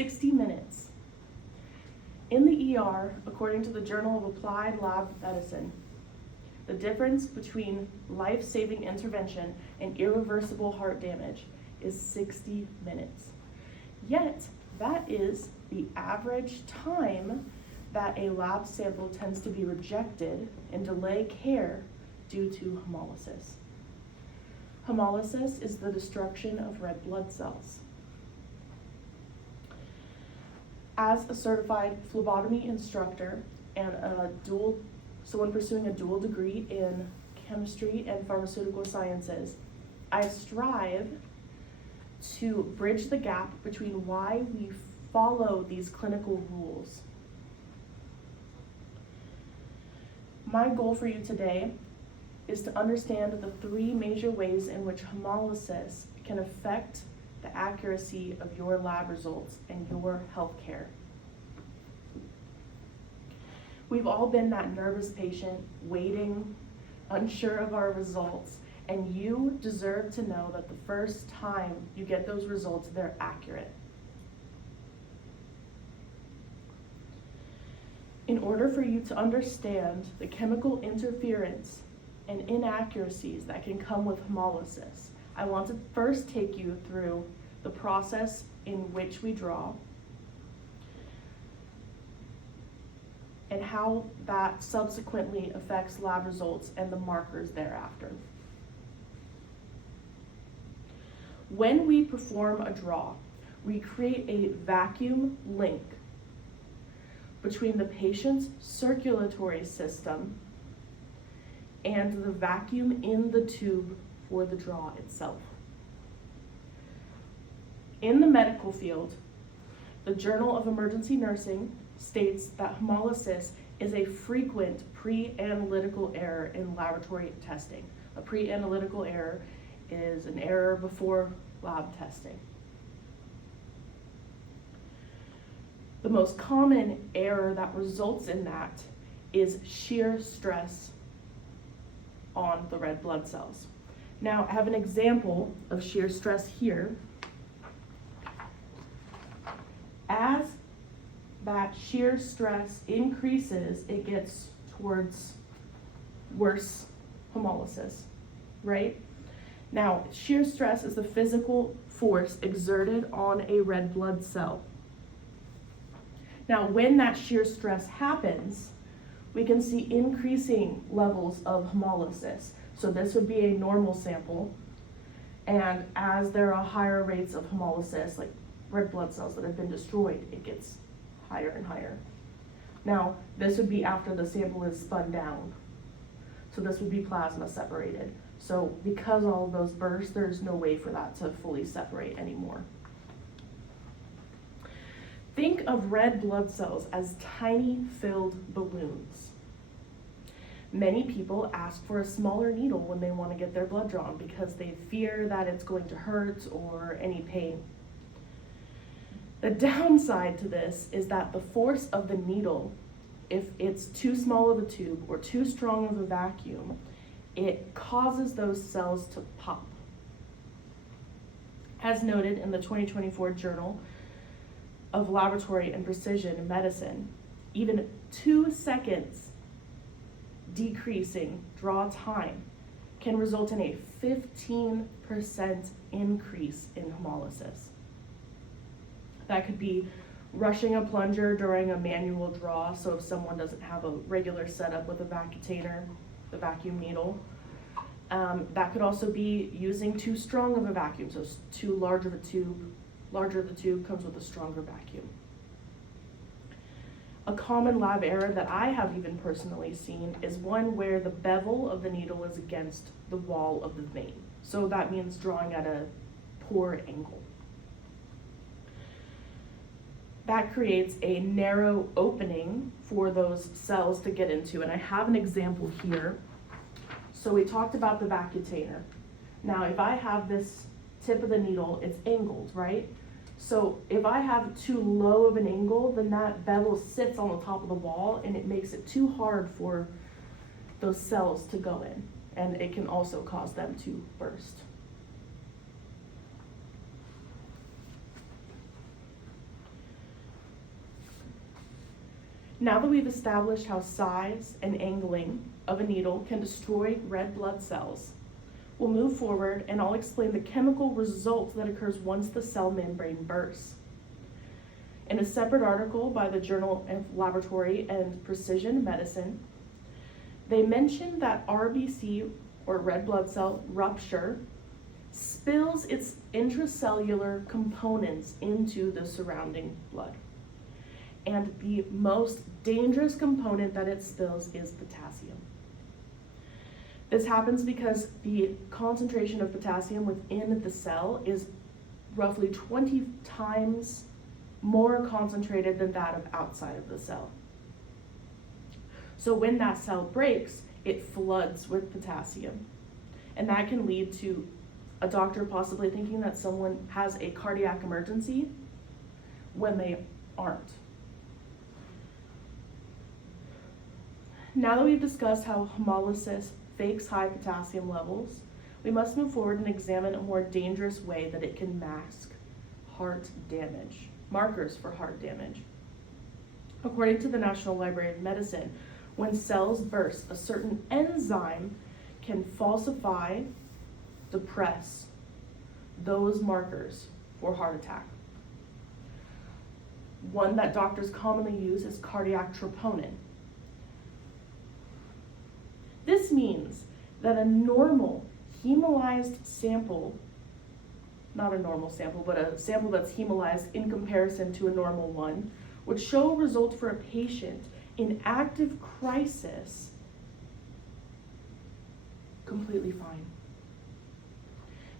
60 minutes. In the ER, according to the Journal of Applied Lab Medicine, the difference between life-saving intervention and irreversible heart damage is 60 minutes. Yet, that is the average time that a lab sample tends to be rejected and delay care due to hemolysis. Hemolysis is the destruction of red blood cells. As a certified phlebotomy instructor and someone pursuing a dual degree in chemistry and pharmaceutical sciences, I strive to bridge the gap between why we follow these clinical rules. My goal for you today is to understand the three major ways in which hemolysis can affect the accuracy of your lab results and your healthcare. We've all been that nervous patient waiting, unsure of our results, and you deserve to know that the first time you get those results, they're accurate. In order for you to understand the chemical interference and inaccuracies that can come with hemolysis, I want to first take you through the process in which we draw and how that subsequently affects lab results and the markers thereafter. When we perform a draw, we create a vacuum link between the patient's circulatory system and the vacuum in the tube for the draw itself. In the medical field, the Journal of Emergency Nursing states that hemolysis is a frequent pre-analytical error in laboratory testing. A pre-analytical error is an error before lab testing. The most common error that results in that is shear stress on the red blood cells. Now, I have an example of shear stress here. As that shear stress increases, it gets towards worse hemolysis, right? Now, shear stress is the physical force exerted on a red blood cell. Now, when that shear stress happens, we can see increasing levels of hemolysis. So this would be a normal sample, and as there are higher rates of hemolysis, like red blood cells that have been destroyed, it gets higher and higher. Now, this would be after the sample is spun down. So this would be plasma separated. So because all of those burst, there's no way for that to fully separate anymore. Think of red blood cells as tiny filled balloons. Many people ask for a smaller needle when they want to get their blood drawn because they fear that it's going to hurt or any pain. The downside to this is that the force of the needle, if it's too small of a tube or too strong of a vacuum, it causes those cells to pop. As noted in the 2024 Journal of Laboratory and Precision Medicine, even 2 seconds decreasing draw time can result in a 15% increase in hemolysis. That could be rushing a plunger during a manual draw, so if someone doesn't have a regular setup with a vacutainer, the vacuum needle. That could also be using too strong of a vacuum, so too large of a tube. Larger the tube comes with a stronger vacuum. A common lab error that I have even personally seen is one where the bevel of the needle is against the wall of the vein. So that means drawing at a poor angle. That creates a narrow opening for those cells to get into, and I have an example here. So we talked about the vacutainer. Now, if I have this tip of the needle, it's angled, right? So if I have too low of an angle, then that bevel sits on the top of the wall and it makes it too hard for those cells to go in, and it can also cause them to burst. Now that we've established how size and angling of a needle can destroy red blood cells, we'll move forward and I'll explain the chemical result that occurs once the cell membrane bursts. In a separate article by the Journal of Laboratory and Precision Medicine, they mentioned that RBC, or red blood cell rupture, spills its intracellular components into the surrounding blood. And the most dangerous component that it spills is potassium. This happens because the concentration of potassium within the cell is roughly 20 times more concentrated than that of outside of the cell. So when that cell breaks, it floods with potassium. And that can lead to a doctor possibly thinking that someone has a cardiac emergency when they aren't. Now that we've discussed how hemolysis fakes high potassium levels, we must move forward and examine a more dangerous way that it can mask heart damage, markers for heart damage. According to the National Library of Medicine, when cells burst, a certain enzyme can falsify, depress those markers for heart attack. One that doctors commonly use is cardiac troponin. This means that a normal hemolyzed sample, not a normal sample, but a sample that's hemolyzed in comparison to a normal one, would show a result for a patient in active crisis completely fine.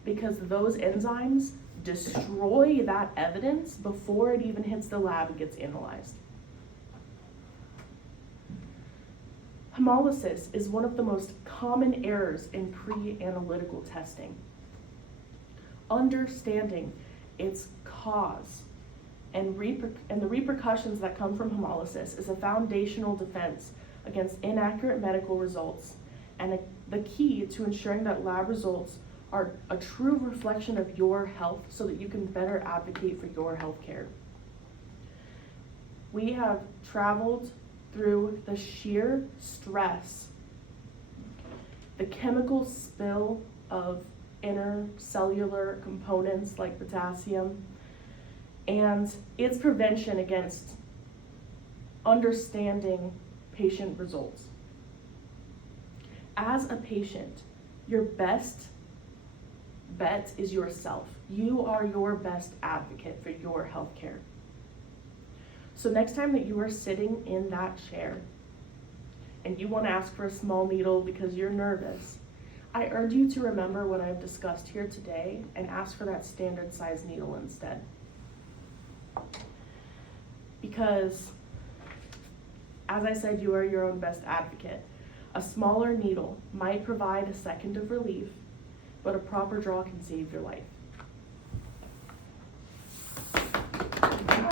Because those enzymes destroy that evidence before it even hits the lab and gets analyzed. Hemolysis is one of the most common errors in pre-analytical testing. Understanding its cause and the repercussions that come from hemolysis is a foundational defense against inaccurate medical results and the key to ensuring that lab results are a true reflection of your health so that you can better advocate for your health care. We have traveled through the sheer stress, the chemical spill of intercellular components like potassium, and its prevention against understanding patient results. As a patient, your best bet is yourself. You are your best advocate for your health care. So next time that you are sitting in that chair and you want to ask for a small needle because you're nervous, I urge you to remember what I've discussed here today and ask for that standard size needle instead. Because, as I said, you are your own best advocate. A smaller needle might provide a second of relief, but a proper draw can save your life.